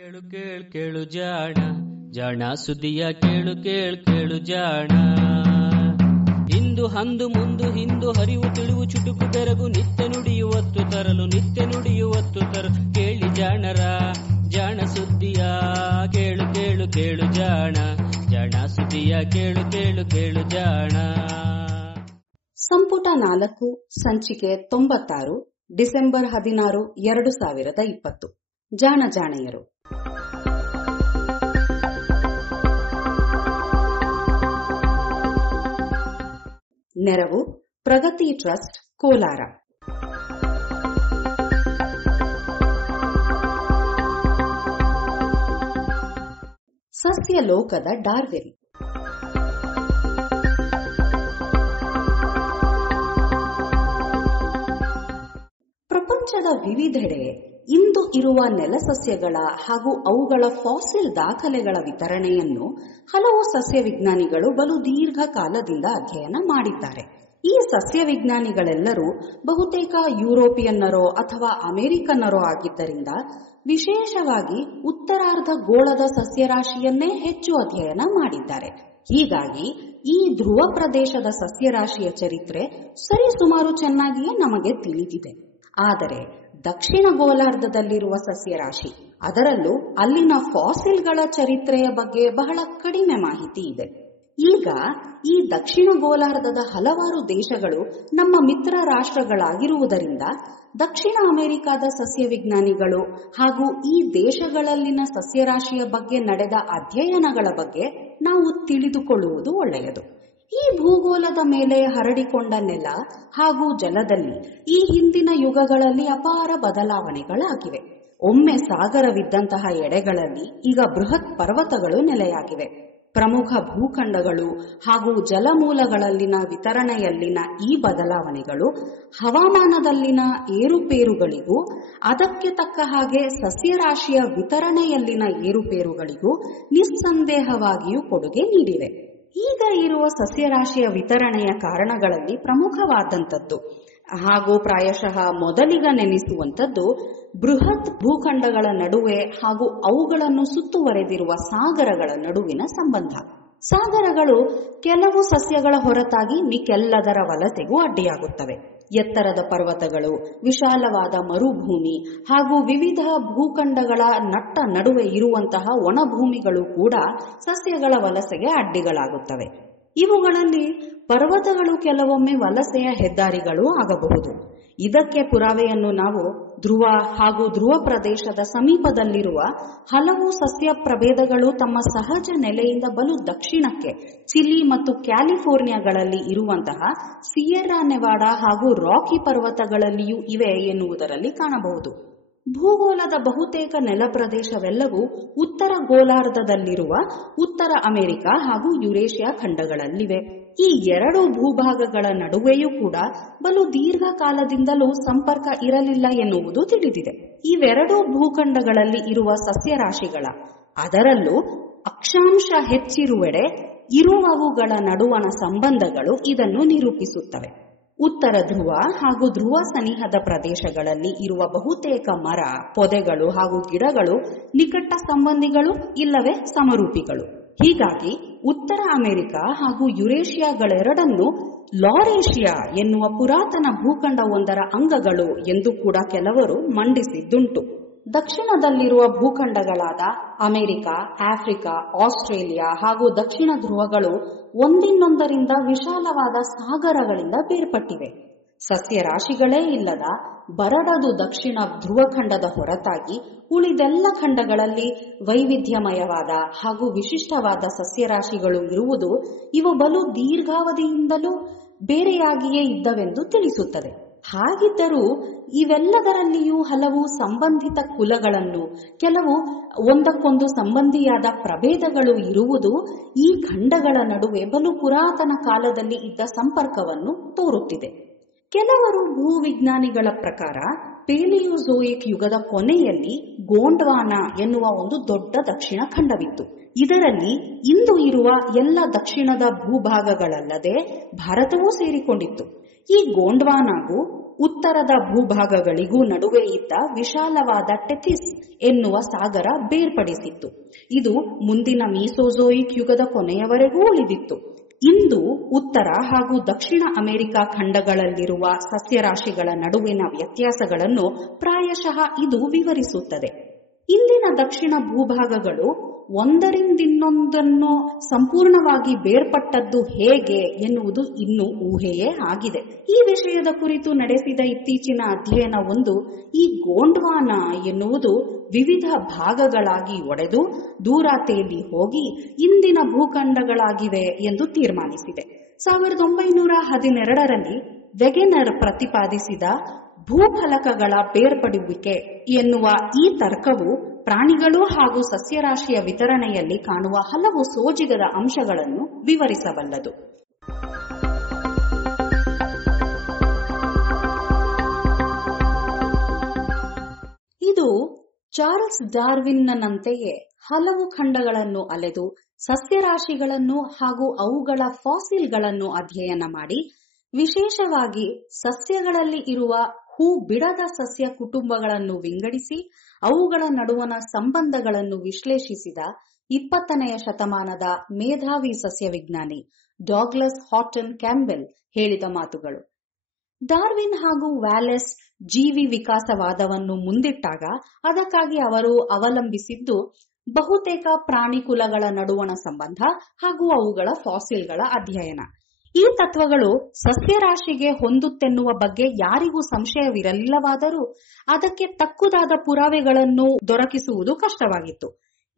ಕೇಳು ಕೇಳು ಕೇಳು ಜಾಣ ಜಾಣ ಸುದ್ದಿಯ ಕೇಳು ಕೇಳು ಕೇಳು ಜಾಣ. ಇಂದು ಹಂದು ಮುಂದು ಹಿಂದು ಹರಿವು ತಿಳಿವು ಚುಟುಕು ಬೆರಗು ನಿತ್ಯ ನುಡಿಯುವತ್ತು ತರಲು ನಿತ್ಯ ನುಡಿಯುವತ್ತು ತರಲು ಕೇಳಿ ಜಾಣರ ಜಾಣ ಸುದ್ದಿಯ ಕೇಳು ಕೇಳು ಕೇಳು ಜಾಣ ಜಾಣ ಸುದ್ದಿಯ ಕೇಳು ಕೇಳು ಕೇಳು ಜಾಣ. ಸಂಪುಟ 4 ಸಂಚಿಕೆ 96 ಡಿಸೆಂಬರ್ 16, 2020. ಜಾಣ ಜಾಣೆಯರು. ನೆರವು ಪ್ರಗತಿ ಟ್ರಸ್ಟ್ ಕೋಲಾರ. ಸಸ್ಯ ಲೋಕದ ಡಾರ್ವಿನ್. ಪ್ರಪಂಚದ ವಿವಿಧೆಡೆ ಇಂದು ಇರುವ ನೆಲಸಸ್ಯಗಳ ಹಾಗೂ ಅವುಗಳ ಫಾಸಿಲ್ ದಾಖಲೆಗಳ ವಿತರಣೆಯನ್ನು ಹಲವು ಸಸ್ಯ ವಿಜ್ಞಾನಿಗಳು ಬಲು ದೀರ್ಘಕಾಲದಿಂದ ಅಧ್ಯಯನ ಮಾಡಿದ್ದಾರೆ. ಈ ಸಸ್ಯ ವಿಜ್ಞಾನಿಗಳೆಲ್ಲರೂ ಬಹುತೇಕ ಯುರೋಪಿಯನ್ನರೋ ಅಥವಾ ಅಮೆರಿಕನ್ನರೋ ಆಗಿದ್ದರಿಂದ ವಿಶೇಷವಾಗಿ ಉತ್ತರಾರ್ಧ ಗೋಳದ ಸಸ್ಯರಾಶಿಯನ್ನೇ ಹೆಚ್ಚು ಅಧ್ಯಯನ ಮಾಡಿದ್ದಾರೆ. ಹೀಗಾಗಿ ಈ ಧ್ರುವ ಪ್ರದೇಶದ ಸಸ್ಯರಾಶಿಯ ಚರಿತ್ರೆ ಸರಿಸುಮಾರು ಚೆನ್ನಾಗಿಯೇ ನಮಗೆ ತಿಳಿದಿದೆ. ಆದರೆ ದಕ್ಷಿಣ ಗೋಲಾರ್ಧದಲ್ಲಿರುವ ಸಸ್ಯರಾಶಿ, ಅದರಲ್ಲೂ ಅಲ್ಲಿನ ಫಾಸಿಲ್ಗಳ ಚರಿತ್ರೆಯ ಬಗ್ಗೆ ಬಹಳ ಕಡಿಮೆ ಮಾಹಿತಿ ಇದೆ. ಈಗ ಈ ದಕ್ಷಿಣ ಗೋಲಾರ್ಧದ ಹಲವಾರು ದೇಶಗಳು ನಮ್ಮ ಮಿತ್ರ ರಾಷ್ಟ್ರಗಳಾಗಿರುವುದರಿಂದ ದಕ್ಷಿಣ ಅಮೆರಿಕಾದ ಸಸ್ಯ ವಿಜ್ಞಾನಿಗಳು ಹಾಗೂ ಈ ದೇಶಗಳಲ್ಲಿನ ಸಸ್ಯರಾಶಿಯ ಬಗ್ಗೆ ನಡೆದ ಅಧ್ಯಯನಗಳ ಬಗ್ಗೆ ನಾವು ತಿಳಿದುಕೊಳ್ಳುವುದು ಒಳ್ಳೆಯದು. ಈ ಭೂಗೋಳದ ಮೇಲೆ ಹರಡಿಕೊಂಡ ನೆಲ ಹಾಗೂ ಜಲದಲ್ಲಿ ಈ ಹಿಂದಿನ ಯುಗಗಳಲ್ಲಿ ಅಪಾರ ಬದಲಾವಣೆಗಳಾಗಿವೆ. ಒಮ್ಮೆ ಸಾಗರವಿದ್ದಂತಹ ಎಡೆಗಳಲ್ಲಿ ಈಗ ಬೃಹತ್ ಪರ್ವತಗಳು ನೆಲೆಯಾಗಿವೆ. ಪ್ರಮುಖ ಭೂಖಂಡಗಳು ಹಾಗೂ ಜಲಮೂಲಗಳಲ್ಲಿನ ವಿತರಣೆಯಲ್ಲಿನ ಈ ಬದಲಾವಣೆಗಳು ಹವಾಮಾನದಲ್ಲಿನ ಏರುಪೇರುಗಳಿಗೂ ಅದಕ್ಕೆ ತಕ್ಕ ಹಾಗೆ ಸಸ್ಯರಾಶಿಯ ವಿತರಣೆಯಲ್ಲಿನ ಏರುಪೇರುಗಳಿಗೂ ನಿಸ್ಸಂದೇಹವಾಗಿಯೂ ಕೊಡುಗೆ ನೀಡಿವೆ. ಈಗ ಇರುವ ಸಸ್ಯರಾಶಿಯ ವಿತರಣೆಯ ಕಾರಣಗಳಲ್ಲಿ ಪ್ರಮುಖವಾದಂಥದ್ದು ಹಾಗೂ ಪ್ರಾಯಶಃ ಮೊದಲಿಗ ನೆನೆಸುವಂಥದ್ದು ಬೃಹತ್ ಭೂಖಂಡಗಳ ನಡುವೆ ಹಾಗೂ ಅವುಗಳನ್ನು ಸುತ್ತುವರೆದಿರುವ ಸಾಗರಗಳ ನಡುವಿನ ಸಂಬಂಧ. ಸಾಗರಗಳು ಕೆಲವು ಸಸ್ಯಗಳ ಹೊರತಾಗಿ ಮಿಕ್ಕೆಲ್ಲದರ ವಲಸೆಗೂ ಅಡ್ಡಿಯಾಗುತ್ತವೆ. ಎತ್ತರದ ಪರ್ವತಗಳು, ವಿಶಾಲವಾದ ಮರುಭೂಮಿ ಹಾಗೂ ವಿವಿಧ ಭೂಖಂಡಗಳ ನಟ್ಟ ನಡುವೆ ಇರುವಂತಹ ಒಣಭೂಮಿಗಳು ಕೂಡ ಸಸ್ಯಗಳ ವಲಸೆಗೆ ಅಡ್ಡಿಗಳಾಗುತ್ತವೆ. ಇವುಗಳಲ್ಲಿ ಪರ್ವತಗಳು ಕೆಲವೊಮ್ಮೆ ವಲಸೆಯ ಹೆದ್ದಾರಿಗಳು ಆಗಬಹುದು. ಇದಕ್ಕೆ ಪುರಾವೆಯನ್ನು ನಾವು ಧ್ರುವ ಹಾಗೂ ಧ್ರುವ ಪ್ರದೇಶದ ಸಮೀಪದಲ್ಲಿರುವ ಹಲವು ಸಸ್ಯ ಪ್ರಭೇದಗಳು ತಮ್ಮ ಸಹಜ ನೆಲೆಯಿಂದ ಬಲು ದಕ್ಷಿಣಕ್ಕೆ ಚಿಲಿ ಮತ್ತು ಕ್ಯಾಲಿಫೋರ್ನಿಯಾಗಳಲ್ಲಿ ಇರುವಂತಹ ಸಿಯೆರಾ ನೆವಾಡಾ ಹಾಗೂ ರಾಕಿ ಪರ್ವತಗಳಲ್ಲಿಯೂ ಇವೆ ಎನ್ನುವುದರಲ್ಲಿ ಕಾಣಬಹುದು. ಭೂಗೋಳದ ಬಹುತೇಕ ನೆಲ ಪ್ರದೇಶವೆಲ್ಲವೂ ಉತ್ತರ ಗೋಲಾರ್ಧದಲ್ಲಿರುವ ಉತ್ತರ ಅಮೆರಿಕ ಹಾಗೂ ಯುರೇಷಿಯಾ ಖಂಡಗಳಲ್ಲಿವೆ. ಈ ಎರಡು ಭೂಭಾಗಗಳ ನಡುವೆಯೂ ಕೂಡ ಬಲು ದೀರ್ಘಕಾಲದಿಂದಲೂ ಸಂಪರ್ಕ ಇರಲಿಲ್ಲ ಎನ್ನುವುದು ತಿಳಿದಿದೆ. ಇವೆರಡೂ ಭೂಖಂಡಗಳಲ್ಲಿ ಇರುವ ಸಸ್ಯರಾಶಿಗಳ, ಅದರಲ್ಲೂ ಅಕ್ಷಾಂಶ ಹೆಚ್ಚಿರುವೆಡೆ ಇರುವವುಗಳ ನಡುವಣ ಸಂಬಂಧಗಳು ಇದನ್ನು ನಿರೂಪಿಸುತ್ತವೆ. ಉತ್ತರ ಧ್ರುವ ಹಾಗೂ ಧ್ರುವ ಸನಿಹದ ಪ್ರದೇಶಗಳಲ್ಲಿ ಇರುವ ಬಹುತೇಕ ಮರ, ಪೊದೆಗಳು ಹಾಗೂ ಗಿಡಗಳು ನಿಕಟ ಸಂಬಂಧಿಗಳು ಇಲ್ಲವೇ ಸಮರೂಪಿಗಳು. ಹೀಗಾಗಿ ಉತ್ತರ ಅಮೆರಿಕ ಹಾಗೂ ಯುರೇಷಿಯಾಗಳೆರಡನ್ನು ಲಾರೇಷಿಯಾ ಎನ್ನುವ ಪುರಾತನ ಭೂಖಂಡವೊಂದರ ಅಂಗಗಳು ಎಂದು ಕೂಡ ಕೆಲವರು ಮಂಡಿಸಿದ್ದುಂಟು. ದಕ್ಷಿಣದಲ್ಲಿರುವ ಭೂಖಂಡಗಳಾದ ಅಮೆರಿಕ, ಆಫ್ರಿಕಾ, ಆಸ್ಟ್ರೇಲಿಯಾ ಹಾಗೂ ದಕ್ಷಿಣ ಧ್ರುವಗಳು ಒಂದಿನ್ನೊಂದರಿಂದ ವಿಶಾಲವಾದ ಸಾಗರಗಳಿಂದ ಬೇರ್ಪಟ್ಟಿವೆ. ಸಸ್ಯರಾಶಿಗಳೇ ಇಲ್ಲದ ಬರಡದು ದಕ್ಷಿಣ ಧ್ರುವಖಂಡದ ಹೊರತಾಗಿ ಉಳಿದೆಲ್ಲ ಖಂಡಗಳಲ್ಲಿ ವೈವಿಧ್ಯಮಯವಾದ ಹಾಗೂ ವಿಶಿಷ್ಟವಾದ ಸಸ್ಯರಾಶಿಗಳು ಇರುವುದು ಇವು ಬಲು ದೀರ್ಘಾವಧಿಯಿಂದಲೂ ಬೇರೆಯಾಗಿಯೇ ಇದ್ದವೆಂದು ತಿಳಿಸುತ್ತದೆ. ಹಾಗಿದ್ದರೂ ಇವೆಲ್ಲದರಲ್ಲಿಯೂ ಹಲವು ಸಂಬಂಧಿತ ಕುಲಗಳನ್ನು, ಕೆಲವು ಒಂದಕ್ಕೊಂದು ಸಂಬಂಧಿಯಾದ ಪ್ರಭೇದಗಳು ಇರುವುದು ಈ ಖಂಡಗಳ ನಡುವೆ ಬಲು ಪುರಾತನ ಕಾಲದಲ್ಲಿ ಇದ್ದ ಸಂಪರ್ಕವನ್ನು ತೋರುತ್ತಿದೆ. ಕೆಲವರು ಭೂವಿಜ್ಞಾನಿಗಳ ಪ್ರಕಾರ ಪೇಲಿಯೋಜೋಯಿಕ್ ಯುಗದ ಕೊನೆಯಲ್ಲಿ ಗೋಂಡ್ವಾನ ಎನ್ನುವ ಒಂದು ದೊಡ್ಡ ದಕ್ಷಿಣ ಖಂಡವಿತ್ತು. ಇದರಲ್ಲಿ ಇಂದು ಇರುವ ಎಲ್ಲ ದಕ್ಷಿಣದ ಭೂಭಾಗಗಳಲ್ಲದೆ ಭಾರತವೂ ಸೇರಿಕೊಂಡಿತ್ತು. ಈ ಗೋಂಡ್ವಾನಾಗೂ ಉತ್ತರದ ಭೂಭಾಗಗಳಿಗೂ ನಡುವೆ ಇದ್ದ ವಿಶಾಲವಾದ ಟೆಥಿಸ್ ಎನ್ನುವ ಸಾಗರ ಬೇರ್ಪಡಿಸಿತ್ತು. ಇದು ಮುಂದಿನ ಮೀಸೋಜೋಯಿಕ್ ಯುಗದ ಕೊನೆಯವರೆಗೂ ಉಳಿದಿತ್ತು. ಇಂದು ಉತ್ತರ ಹಾಗೂ ದಕ್ಷಿಣ ಅಮೆರಿಕ ಖಂಡಗಳಲ್ಲಿರುವ ಸಸ್ಯರಾಶಿಗಳ ನಡುವಿನ ವ್ಯತ್ಯಾಸಗಳನ್ನು ಪ್ರಾಯಶಃ ಇದು ವಿವರಿಸುತ್ತದೆ. ಇಂದಿನ ದಕ್ಷಿಣ ಭೂಭಾಗಗಳು ಒಂದರಿಂದಿನ್ನೊಂದನ್ನು ಸಂಪೂರ್ಣವಾಗಿ ಬೇರ್ಪಟ್ಟದ್ದು ಹೇಗೆ ಎನ್ನುವುದು ಇನ್ನೂ ಊಹೆಯೇ ಆಗಿದೆ. ಈ ವಿಷಯದ ಕುರಿತು ನಡೆಸಿದ ಇತ್ತೀಚಿನ ಅಧ್ಯಯನವೊಂದು ಈ ಗೋಂಡ್ವಾನ ಎನ್ನುವುದು ವಿವಿಧ ಭಾಗಗಳಾಗಿ ಒಡೆದು ದೂರ ತೇಲಿ ಹೋಗಿ ಇಂದಿನ ಭೂಖಂಡಗಳಾಗಿವೆ ಎಂದು ತೀರ್ಮಾನಿಸಿದೆ. 1912ರಲ್ಲಿ ವೆಗೆನರ್ ಪ್ರತಿಪಾದಿಸಿದ ಭೂಫಲಕಗಳ ಬೇರ್ಪಡುವಿಕೆ ಎನ್ನುವ ಈ ತರ್ಕವು ಪ್ರಾಣಿಗಳು ಹಾಗೂ ಸಸ್ಯರಾಶಿಯ ವಿತರಣೆಯಲ್ಲಿ ಕಾಣುವ ಹಲವು ಸೋಜಿಗದ ಅಂಶಗಳನ್ನು ವಿವರಿಸಬಲ್ಲದು. ಇದು ಚಾರ್ಲ್ಸ್ ಡಾರ್ವಿನ್ನಂತೆಯೇ ಹಲವು ಖಂಡಗಳನ್ನು ಅಲೆದು ಸಸ್ಯರಾಶಿಗಳನ್ನು ಹಾಗೂ ಅವುಗಳ ಫಾಸಿಲ್ಗಳನ್ನು ಅಧ್ಯಯನ ಮಾಡಿ, ವಿಶೇಷವಾಗಿ ಸಸ್ಯಗಳಲ್ಲಿ ಇರುವ ಹೂ ಬಿಡದ ಸಸ್ಯ ಕುಟುಂಬಗಳನ್ನು ವಿಂಗಡಿಸಿ ಅವುಗಳ ನಡುವಣ ಸಂಬಂಧಗಳನ್ನು ವಿಶ್ಲೇಷಿಸಿದ 20ನೇ ಶತಮಾನದ ಮೇಧಾವಿ ಸಸ್ಯವಿಜ್ಞಾನಿ ಡಾಗ್ಲಸ್ ಹಾಟನ್ ಕ್ಯಾಂಬೆಲ್ ಹೇಳಿದ ಮಾತುಗಳು. ಡಾರ್ವಿನ್ ಹಾಗೂ ವ್ಯಾಲೆಸ್ ಜೀವಿ ವಿಕಾಸವಾದವನ್ನು ಮುಂದಿಟ್ಟಾಗ ಅದಕ್ಕಾಗಿ ಅವರು ಅವಲಂಬಿಸಿದ್ದು ಬಹುತೇಕ ಪ್ರಾಣಿ ಕುಲಗಳ ನಡುವಣ ಸಂಬಂಧ ಹಾಗೂ ಅವುಗಳ ಫಾಸಿಲ್ಗಳ ಅಧ್ಯಯನ. ಈ ತತ್ವಗಳು ಸಸ್ಯರಾಶಿಗೆ ಹೊಂದುತ್ತೆನ್ನುವ ಬಗ್ಗೆ ಯಾರಿಗೂ ಸಂಶಯವಿರಲಿಲ್ಲವಾದರೂ ಅದಕ್ಕೆ ತಕ್ಕುದಾದ ಪುರಾವೆಗಳನ್ನು ದೊರಕಿಸುವುದು ಕಷ್ಟವಾಗಿತ್ತು.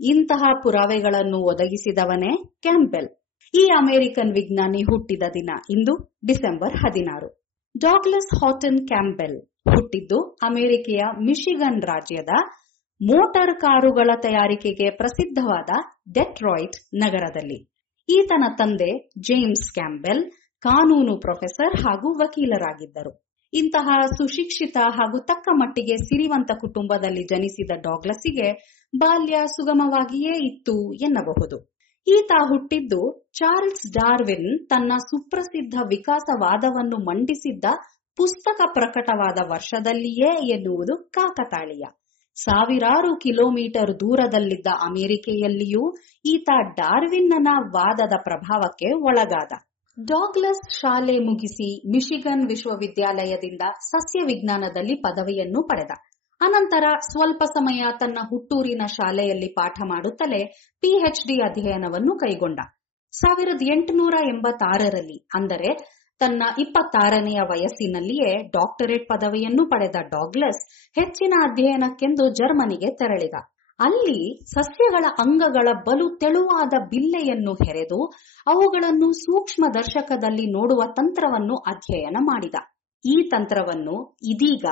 ಇಂತಹ ಪುರಾವೆಗಳನ್ನು ಒದಗಿಸಿದವನೇ ಕ್ಯಾಂಬೆಲ್. ಈ ಅಮೆರಿಕನ್ ವಿಜ್ಞಾನಿ ಹುಟ್ಟಿದ ದಿನ ಇಂದು ಡಿಸೆಂಬರ್ 16. ಡಾಗ್ಲಸ್ ಹಾಟನ್ ಕ್ಯಾಂಬೆಲ್ ಹುಟ್ಟಿದ್ದು ಅಮೆರಿಕೆಯ ಮಿಶಿಗನ್ ರಾಜ್ಯದ ಮೋಟಾರ್ ಕಾರುಗಳ ತಯಾರಿಕೆಗೆ ಪ್ರಸಿದ್ಧವಾದ ಡೆಟ್ರಾಯ್ಟ್ ನಗರದಲ್ಲಿ. ಈತನ ತಂದೆ ಜೇಮ್ಸ್ ಕ್ಯಾಂಬೆಲ್ ಕಾನೂನು ಪ್ರೊಫೆಸರ್ ಹಾಗೂ ವಕೀಲರಾಗಿದ್ದರು. ಇಂತಹ ಸುಶಿಕ್ಷಿತ ಹಾಗೂ ತಕ್ಕ ಮಟ್ಟಿಗೆ ಸಿರಿವಂತ ಕುಟುಂಬದಲ್ಲಿ ಜನಿಸಿದ ಡಾಗ್ಲಸ್ಸಿಗೆ ಬಾಲ್ಯ ಸುಗಮವಾಗಿಯೇ ಇತ್ತು ಎನ್ನಬಹುದು. ಈತ ಹುಟ್ಟಿದ್ದು ಚಾರ್ಲ್ಸ್ ಡಾರ್ವಿನ್ ತನ್ನ ಸುಪ್ರಸಿದ್ಧ ವಿಕಾಸವಾದವನ್ನು ಮಂಡಿಸಿದ್ದ ಪುಸ್ತಕ ಪ್ರಕಟವಾದ ವರ್ಷದಲ್ಲಿಯೇ ಎನ್ನುವುದು ಕಾಕತಾಳೀಯ. ಸಾವಿರಾರು ಕಿಲೋಮೀಟರ್ ದೂರದಲ್ಲಿದ್ದ ಅಮೆರಿಕೆಯಲ್ಲಿಯೂ ಈತ ಡಾರ್ವಿನ್ನನ ವಾದದ ಪ್ರಭಾವಕ್ಕೆ ಒಳಗಾದ. ಡಾಗ್ಲಸ್ ಶಾಲೆ ಮುಗಿಸಿ ಮಿಶಿಗನ್ ವಿಶ್ವವಿದ್ಯಾಲಯದಿಂದ ಸಸ್ಯ ವಿಜ್ಞಾನದಲ್ಲಿ ಪದವಿಯನ್ನು ಪಡೆದ. ಅನಂತರ ಸ್ವಲ್ಪ ಸಮಯ ತನ್ನ ಹುಟ್ಟೂರಿನ ಶಾಲೆಯಲ್ಲಿ ಪಾಠ ಮಾಡುತ್ತಲೇ ಪಿಎಚ್ಡಿ ಅಧ್ಯಯನವನ್ನು ಕೈಗೊಂಡ. 1886ರಲ್ಲಿ ಅಂದರೆ ತನ್ನ 26ನೆಯ ವಯಸ್ಸಿನಲ್ಲಿಯೇ ಡಾಕ್ಟರೇಟ್ ಪದವಿಯನ್ನು ಪಡೆದ ಡಾಗ್ಲಸ್ ಹೆಚ್ಚಿನ ಅಧ್ಯಯನಕ್ಕೆಂದು ಜರ್ಮನಿಗೆ ತೆರಳಿದ. ಅಲ್ಲಿ ಸಸ್ಯಗಳ ಅಂಗಗಳ ಬಲು ತೆಳುವಾದ ಬಿಲ್ಲೆಯನ್ನು ಹೆರೆದು ಅವುಗಳನ್ನು ಸೂಕ್ಷ್ಮ ದರ್ಶಕದಲ್ಲಿ ನೋಡುವ ತಂತ್ರವನ್ನು ಅಧ್ಯಯನ ಮಾಡಿದ. ಈ ತಂತ್ರವನ್ನು ಇದೀಗ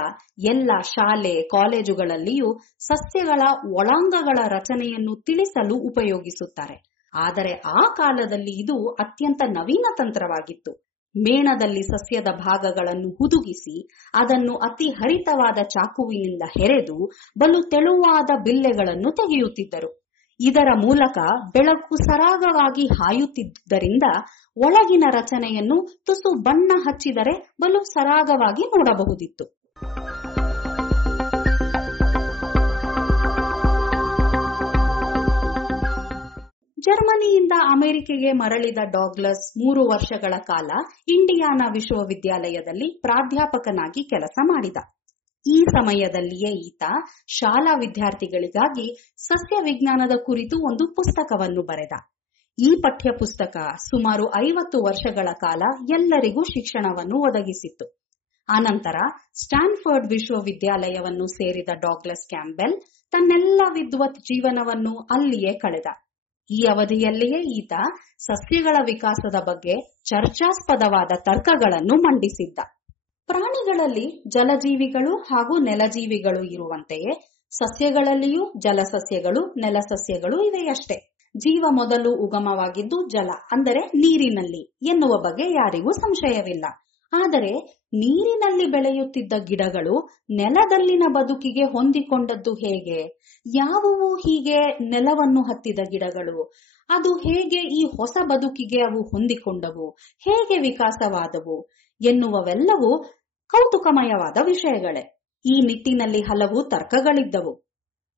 ಎಲ್ಲ ಶಾಲೆ ಕಾಲೇಜುಗಳಲ್ಲಿಯೂ ಸಸ್ಯಗಳ ಒಳಾಂಗಗಳ ರಚನೆಯನ್ನು ತಿಳಿಸಲು ಉಪಯೋಗಿಸುತ್ತಾರೆ. ಆದರೆ ಆ ಕಾಲದಲ್ಲಿ ಇದು ಅತ್ಯಂತ ನವೀನ ತಂತ್ರವಾಗಿತ್ತು. ಮೇಣದಲ್ಲಿ ಸಸ್ಯದ ಭಾಗಗಳನ್ನು ಹುದುಗಿಸಿ ಅದನ್ನು ಅತಿ ಹರಿತವಾದ ಚಾಕುವಿನಿಂದ ಹೆರೆದು ಬಲು ತೆಳುವಾದ ಬಿಲ್ಲೆಗಳನ್ನು ತೆಗೆಯುತ್ತಿದ್ದರು. ಇದರ ಮೂಲಕ ಬೆಳಕು ಸರಾಗವಾಗಿ ಹಾಯುತ್ತಿದ್ದರಿಂದ ಒಳಗಿನ ರಚನೆಯನ್ನು ತುಸು ಬಣ್ಣ ಹಚ್ಚಿದರೆ ಬಲು ಸರಾಗವಾಗಿ ನೋಡಬಹುದಿತ್ತು. ಜರ್ಮನಿಯಿಂದ ಅಮೆರಿಕೆಗೆ ಮರಳಿದ ಡಾಗ್ಲಸ್ 3 ವರ್ಷಗಳ ಕಾಲ ಇಂಡಿಯಾನಾ ವಿಶ್ವವಿದ್ಯಾಲಯದಲ್ಲಿ ಪ್ರಾಧ್ಯಾಪಕನಾಗಿ ಕೆಲಸ ಮಾಡಿದ. ಈ ಸಮಯದಲ್ಲಿಯೇ ಈತ ಶಾಲಾ ವಿದ್ಯಾರ್ಥಿಗಳಿಗಾಗಿ ಸಸ್ಯ ವಿಜ್ಞಾನದ ಕುರಿತು ಒಂದು ಪುಸ್ತಕವನ್ನು ಬರೆದ. ಈ ಪಠ್ಯ ಪುಸ್ತಕ ಸುಮಾರು 50 ವರ್ಷಗಳ ಕಾಲ ಎಲ್ಲರಿಗೂ ಶಿಕ್ಷಣವನ್ನು ಒದಗಿಸಿತ್ತು. ಅನಂತರ ಸ್ಟ್ಯಾನ್ಫರ್ಡ್ ವಿಶ್ವವಿದ್ಯಾಲಯವನ್ನು ಸೇರಿದ ಡಾಗ್ಲಸ್ ಕ್ಯಾಂಬೆಲ್ ತನ್ನೆಲ್ಲ ವಿದ್ವತ್ ಜೀವನವನ್ನು ಅಲ್ಲಿಯೇ ಕಳೆದ. ಈ ಅವಧಿಯಲ್ಲಿಯೇ ಈತ ಸಸ್ಯಗಳ ವಿಕಾಸದ ಬಗ್ಗೆ ಚರ್ಚಾಸ್ಪದವಾದ ತರ್ಕಗಳನ್ನು ಮಂಡಿಸಿದ್ದ. ಪ್ರಾಣಿಗಳಲ್ಲಿ ಜಲಜೀವಿಗಳು ಹಾಗೂ ನೆಲಜೀವಿಗಳು ಇರುವಂತೆಯೇ ಸಸ್ಯಗಳಲ್ಲಿಯೂ ಜಲಸಸ್ಯಗಳು ನೆಲಸಸ್ಯಗಳು ಇವೆಯಷ್ಟೇ. ಜೀವ ಮೊದಲು ಉಗಮವಾಗಿದ್ದು ಜಲ ಅಂದರೆ ನೀರಿನಲ್ಲಿ ಎನ್ನುವ ಬಗ್ಗೆ ಯಾರಿಗೂ ಸಂಶಯವಿಲ್ಲ. ಆದರೆ ನೀರಿನಲ್ಲಿ ಬೆಳೆಯುತ್ತಿದ್ದ ಗಿಡಗಳು ನೆಲದಲ್ಲಿನ ಬದುಕಿಗೆ ಹೊಂದಿಕೊಂಡದ್ದು ಹೇಗೆ? ಯಾವುವು ಹೀಗೆ ನೆಲವನ್ನು ಹತ್ತಿದ ಗಿಡಗಳು? ಅದು ಹೇಗೆ ಈ ಹೊಸ ಬದುಕಿಗೆ ಅವು ಹೊಂದಿಕೊಂಡವು? ಹೇಗೆ ವಿಕಾಸವಾದವು? ಎನ್ನುವವೆಲ್ಲವೂ ಕೌತುಕಮಯವಾದ ವಿಷಯಗಳೇ. ಈ ನಿಟ್ಟಿನಲ್ಲಿ ಹಲವು ತರ್ಕಗಳಿದ್ದವು.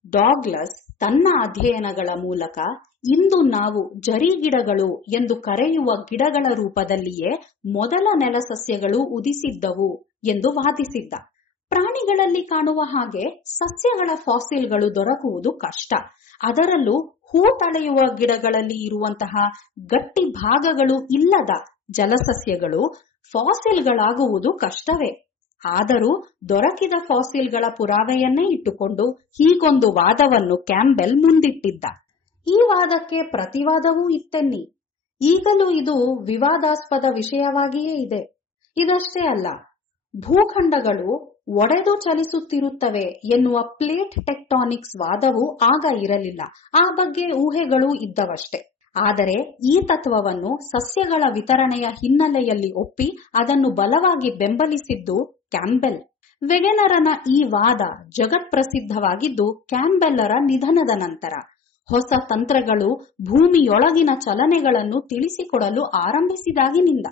ಡಾಗ್ಲಸ್ ತನ್ನ ಅಧ್ಯಯನಗಳ ಮೂಲಕ ಇಂದು ನಾವು ಜರಿಗಿಡಗಳು ಎಂದು ಕರೆಯುವ ಗಿಡಗಳ ರೂಪದಲ್ಲಿಯೇ ಮೊದಲ ನೆಲಸಸ್ಯಗಳು ಉದಿಸಿದ್ದವು ಎಂದು ವಾದಿಸಿದ್ದ. ಪ್ರಾಣಿಗಳಲ್ಲಿ ಕಾಣುವ ಹಾಗೆ ಸಸ್ಯಗಳ ಫಾಸಿಲ್ಗಳು ದೊರಕುವುದು ಕಷ್ಟ. ಅದರಲ್ಲೂ ಹೂ ತಳೆಯುವ ಗಿಡಗಳಲ್ಲಿ ಇರುವಂತಹ ಗಟ್ಟಿ ಭಾಗಗಳು ಇಲ್ಲದ ಜಲಸಸ್ಯಗಳು ಫಾಸಿಲ್ಗಳಾಗುವುದು ಕಷ್ಟವೇ. ಆದರೂ ದೊರಕಿದ ಫಾಸಿಲ್ಗಳ ಪುರಾವೆಯನ್ನೇ ಇಟ್ಟುಕೊಂಡು ಹೀಗೊಂದು ವಾದವನ್ನು ಕ್ಯಾಂಬೆಲ್ ಮುಂದಿಟ್ಟಿದ್ದ. ಈ ವಾದಕ್ಕೆ ಪ್ರತಿವಾದವೂ ಇತ್ತೆನ್ನಿ. ಈಗಲೂ ಇದು ವಿವಾದಾಸ್ಪದ ವಿಷಯವಾಗಿಯೇ ಇದೆ. ಇದಷ್ಟೇ ಅಲ್ಲ, ಭೂಖಂಡಗಳು ಒಡೆದು ಚಲಿಸುತ್ತಿರುತ್ತವೆ ಎನ್ನುವ ಪ್ಲೇಟ್ ಟೆಕ್ಟಾನಿಕ್ಸ್ ವಾದವೂ ಆಗ ಇರಲಿಲ್ಲ. ಆ ಬಗ್ಗೆ ಊಹೆಗಳೂ ಇದ್ದವಷ್ಟೇ. ಆದರೆ ಈ ತತ್ವವನ್ನು ಸಸ್ಯಗಳ ವಿತರಣೆಯ ಹಿನ್ನೆಲೆಯಲ್ಲಿ ಒಪ್ಪಿ ಅದನ್ನು ಬಲವಾಗಿ ಬೆಂಬಲಿಸಿದ್ದು ಕ್ಯಾಂಬೆಲ್. ವೆಗೆನರನ ಈ ವಾದ ಜಗತ್ಪ್ರಸಿದ್ಧವಾಗಿದ್ದು ಕ್ಯಾಂಬೆಲ್ಲರ ನಿಧನದ ನಂತರ. ಹೊಸ ತಂತ್ರಗಳು ಭೂಮಿಯೊಳಗಿನ ಚಲನೆಗಳನ್ನು ತಿಳಿಸಿಕೊಡಲು ಆರಂಭಿಸಿದಾಗಿನಿಂದ.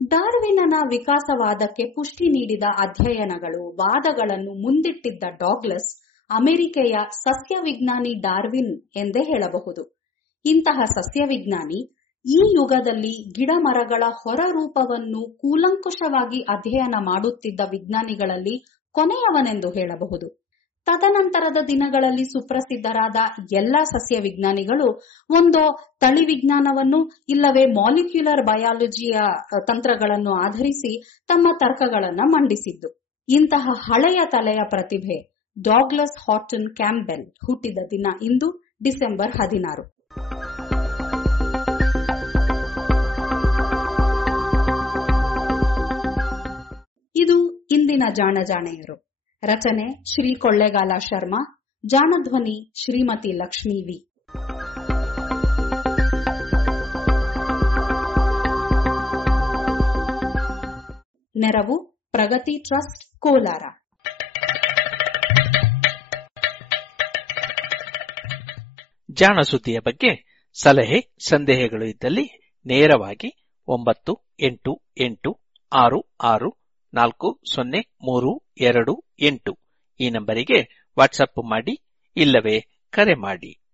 ಡಾರ್ವಿನನ ವಿಕಾಸವಾದಕ್ಕೆ ಪುಷ್ಟಿ ನೀಡಿದ ಅಧ್ಯಯನಗಳು, ವಾದಗಳನ್ನು ಮುಂದಿಟ್ಟಿದ್ದ ಡಾಗ್ಲಸ್ ಅಮೆರಿಕೆಯ ಸಸ್ಯವಿಜ್ಞಾನಿ ಡಾರ್ವಿನ್ ಎಂದೇ ಹೇಳಬಹುದು. ಇಂತಹ ಸಸ್ಯವಿಜ್ಞಾನಿ ಈ ಯುಗದಲ್ಲಿ ಗಿಡ ಮರಗಳ ಹೊರರೂಪವನ್ನು ಕೂಲಂಕುಷವಾಗಿ ಅಧ್ಯಯನ ಮಾಡುತ್ತಿದ್ದ ವಿಜ್ಞಾನಿಗಳಲ್ಲಿ ಕೊನೆಯವನೆಂದು ಹೇಳಬಹುದು. ತದನಂತರದ ದಿನಗಳಲ್ಲಿ ಸುಪ್ರಸಿದ್ಧರಾದ ಎಲ್ಲ ಸಸ್ಯವಿಜ್ಞಾನಿಗಳು ಒಂದೋ ತಳಿ ವಿಜ್ಞಾನವನ್ನು ಇಲ್ಲವೇ ಮಾಲಿಕ್ಯುಲರ್ ಬಯಾಲಜಿಯ ತಂತ್ರಗಳನ್ನು ಆಧರಿಸಿ ತಮ್ಮ ತರ್ಕಗಳನ್ನು ಮಂಡಿಸಿದ್ದು. ಇಂತಹ ಹಳೆಯ ತಲೆಯ ಪ್ರತಿಭೆ ಡಾಗ್ಲಸ್ ಹಾಟನ್ ಕ್ಯಾಂಬೆಲ್ ಹುಟ್ಟಿದ ದಿನ ಇಂದು ಡಿಸೆಂಬರ್ 16. ಇದು ಇಂದಿನ ಜಾಣಜಾಣೆಯರು. ರಚನೆ ಶ್ರೀ ಕೊಳ್ಳೇಗಾಲ ಶರ್ಮಾ. ಜಾಣಧ್ವನಿ ಶ್ರೀಮತಿ ಲಕ್ಷ್ಮೀ ವಿ. ನೆರವು ಪ್ರಗತಿ ಟ್ರಸ್ಟ್, ಕೋಲಾರ. ಜಾಣ ಸುದ್ದಿಯ ಬಗ್ಗೆ ಸಲಹೆ ಸಂದೇಹಗಳು ಇದ್ದಲ್ಲಿ ನೇರವಾಗಿ 9886640328 ಈ ನಂಬರಿಗೆ ವಾಟ್ಸಪ್ ಮಾಡಿ, ಇಲ್ಲವೇ ಕರೆ ಮಾಡಿ.